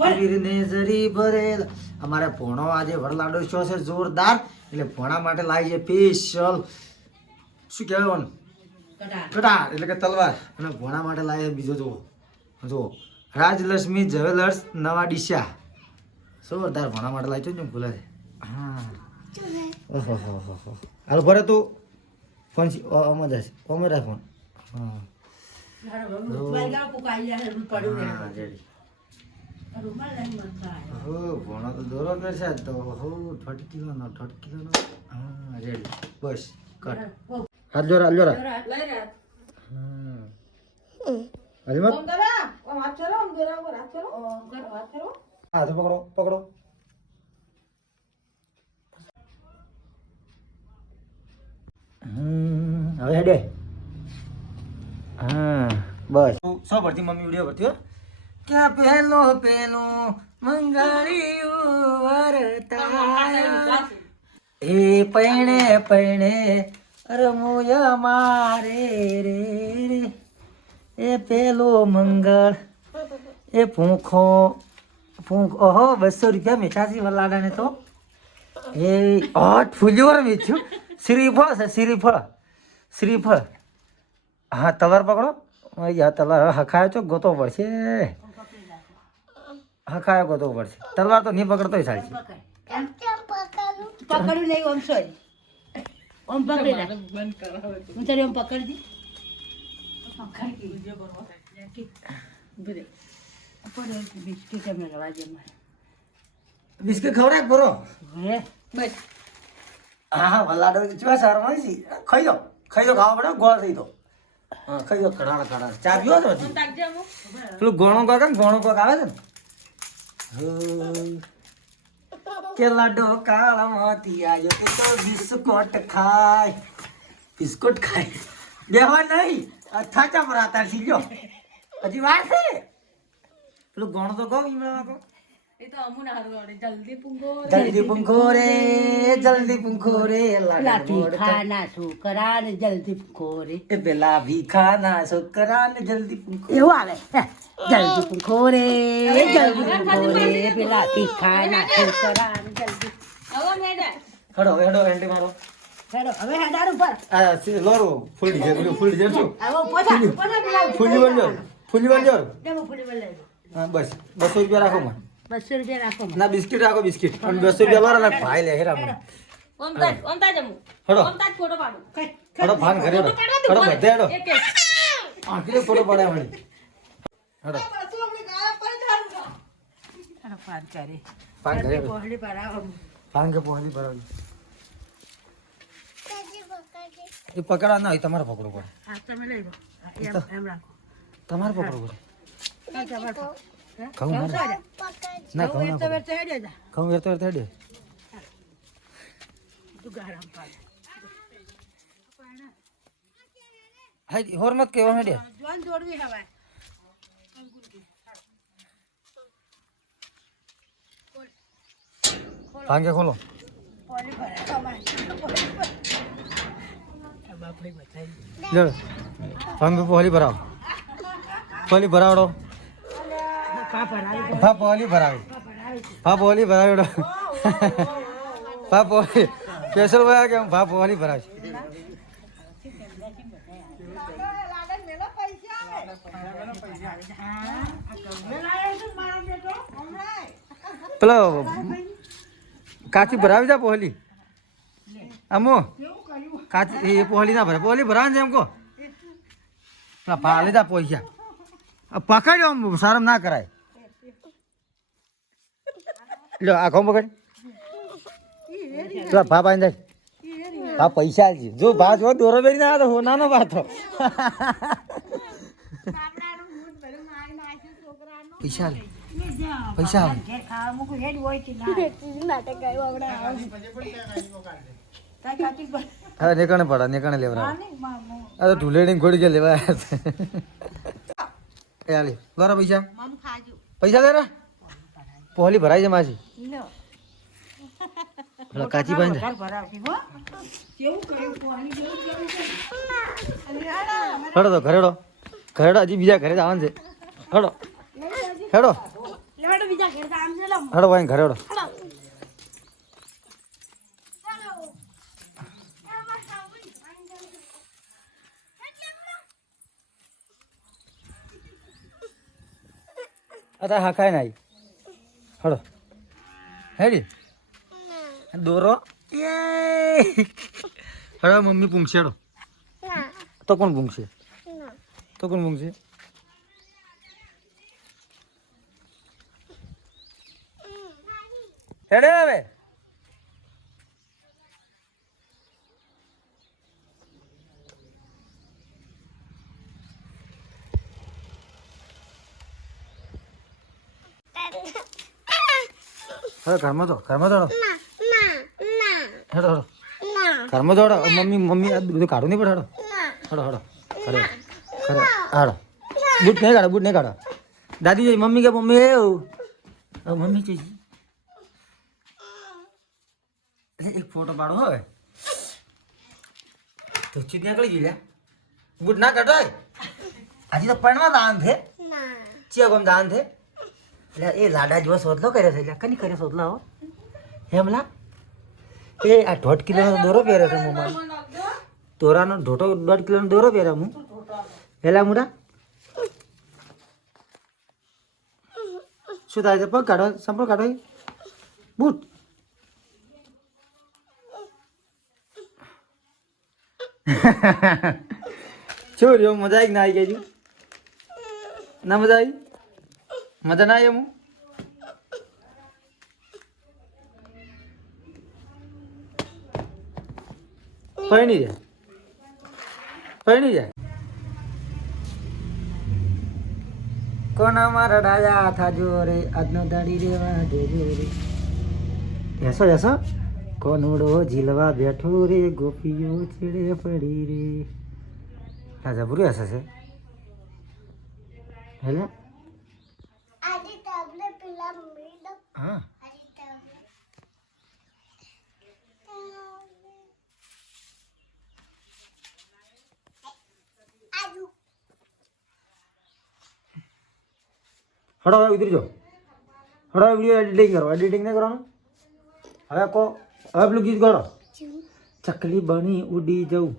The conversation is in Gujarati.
વીરને જરી ભરેલ. અમારે ભોણો આજે વરલાડો શો છે જોરદાર. એટલે ભોણા માટે લાવી છે સ્પેશિયલ શું કહેવાય કટાર. એટલે કે તલવાર. અને ભોણા માટે લાવી બીજો જુઓ. જુઓ. રાજલક્ષ્મી જવેલર્સ નવા ડીશા. જોરદાર ભોણા માટે લાવી છું ને ભૂલે હા. ઓહો હો હો હો. હાલ ભરે તું. ફોન ઓમાં જશે. ઓમે રાખ ફોન. હો. ભણો તો દોરો કરશે તો. હો ઠટકીલો નો ઠટકીલો નો. હા રેડી બસ કટ હાથ જોરા હાલ જોરા હમ હજમત હાથ પકડો પકડો. હમ હવે હેડે. હા બસ. સો ભરતી મમ્મી વીડિયો ભરતી હો? ક્યાં પહેલો પેલો મંગળિયું વરતાયા. એ પૈણે પૈણે રમુય મારે રે રે. એ પેલો મંગળ, એ ભૂખો, ભૂખ, ઓહો, બસો રૂપિયા મીઠાસી વલાડાને તો. એ આઠ ફૂલ્યો મીઠું શ્રીફળ છે, શ્રીફળ શ્રીફળ. હા તલર પકડો. હા તલર હખાયો તો ગોતો પડશે. હખાયો ગોતો પડશે તલવાર તો નહીં પકડતોય ચાલશે પકડ્યું નહીં ઓમ સોરી. ઓમ પકડી રાખ. હું તારી ઓમ પકડી દી. બિસ્કીટ ખવડાય બરો હે? હા હા વલાડો ચવા સારમાં છે ખાઈ દો ખાઈ દો ખાવા પડે ગોળ થઈ દો. હા ખાઈ દો કડાડા કડાડા ચા પીવો તો પેલું ગોણો કોક ને ગોણો કોક આવે છે ને. કે લાડો કાળામાંથી આવ્યો કે તો બિસ્કોટ ખાય. બિસ્કોટ ખાય. બેહવા નહીં. પર આતા સીજો હજી વાર છે? પેલું ગણ તો કહું ઈમળા કહો જલ્દી પૂંખો રે જલ્દી પૂંખો રે પેલા છોકરા ને જલ્દી ખોરે એ પેલા ભીખાના છોકરા ને જલ્દી પૂંખો એવું આવે? જલ્દી પૂંખો રે જલ્દી પૂંખો રે પેલા તીખાના છોકરા ને જલ્દી. હેડો હેડો એન્ટી મારો. હવે હેડારું પર આ લોરો. ફૂલ ફૂલ ડીઝલ છું હવે પોતા પોતા ફૂલી બનજો ફૂલી બનજો ડેમો ફૂલી બોલે હા બસ. બસો રૂપિયા રાખો માં બસો રૂપિયા રાખો ના બિસ્કિટ રાખો બિસ્કિટ. પણ બસો રૂપિયા મારા ના ભાઈ લે હેરા મને. હેડો. હડો. ભાન ઘરે હડો. હડો બધે હેડો. આખરે ફોટો પડે મને હેડો. હેડો પાન કરે ભાન ઘરે હેડો. પહોળી પર આવો ભાન કે પહોળી ભરાવો. એ પકડા ના હોય તમારે પકડવું પડે. હા તમે લઈ લો. એમ એમ રાખો. તમારે પકડવું પડે. તમારે પકડો. ઘઉં ના ઘઉં ના. ઘઉં વેરતો વેરતો હેડે. હાય હોર મત કેવા હેડે જોન જોડવી હવે. ભાંગે ખોલો. ભાંગે ભરાવ. પોલી ભરાવડો. પા ભરાવી ભા પોલી ભરાવી. ભા પોલી ભરાવડો ભા પોલી સ્પેશિયલ ભાઈ કે ભા પોલી ભરાવી. પેલો કાચી ભરાવી જા પોહલી. અમો કાચી એ પોહલી ના ભરે પોહલી ભરાવે છે એમ કહો. પેલા ભા લીધા પૈસા પકડ્યો શરમ ના કરાય. લ્યો આ ઘઉં પકડ. પેલા ભા બાંધી જાય. ભા પૈસા આલજી જો ભા જો દોરો બેરી ના તો નાનો ભા તો પૈસા પૈસા આવે ઘેર ખાવા મૂકું હેડ હોય કે ના તારી કાચી પર. હા નીકળે પડા નીકળે લેવરા. આ તો ઢુલેડી ઘોડી ગયા લેવા એ આલી લોરા પૈસા? પૈસા દે રે. પોહલી ભરાઈ છે માસી. લો. કાચી બાંધે. હેડો તો ઘરેડો. ઘરેડો હજી બીજા ઘરે જવાનું છે. હેડો. હેડો. હડો ભાઈ ઘરે હડો. હડો હા ખાય નાઈ હડો. હેડી દોરો? હવે મમ્મી પૂંછશે હડો તો કોણ પૂંછશે તો કોણ પૂંછશે હેડે હવે. હવે ઘરમાં તો ઘરમાં તો હડો હેડો. હડો ઘરમાં તો હડો મમ્મી મમ્મી આ બધું કાઢું નહીં પડે હડો. હડો હડો. ખરે ખરે હાડો. બૂટ નહીં કાઢો બૂટ નહીં કાઢો. દાદી જઈ મમ્મી કે મમ્મી એવું હવે મમ્મી જઈ. એક ફોટો પાડો હવે. તો ચીત નીકળી ગઈ લ્યા બૂટ ના કાઢો હજી તો પણમાં દાન છે. ચિયા કોમ દાન છે. એટલે એ લાડા જેવો સોદલો કર્યો છે એટલે કની કર્યો સોદલો હો? હેમલા એ આ દોઢ કિલોનો દોરો પહેર્યો છે મોમાં. તોરાનો ઢોટો દોઢ કિલોનો દોરો પહેર્યો હું. પેલા મુડા. શું થાય છે? પગ કાઢો સંપલ કાઢો. બૂટ. શું રહ્યો? મજા આવી ના આવી ગઈ ના મજા આવી? મજા ના એમ? પૈણી જાય. પૈણી જાય. કોના મારા ડાયા થાજો રે આજનો દાડી રેવા દેજો રે. એસો એસો કોનુડો જીલવા બેઠો રે? ગોપીઓ છેડે પડી રે. રાજા બુરી એસે છે? હેલે હા હડો હવે ઉતરી જાઓ હડો હવે વીડિયો એડિટિંગ કરો એડિટિંગ નહીં કરવાનું હવે કો હવે પેલું ગીત કરો ચકલી બની ઉડી જવું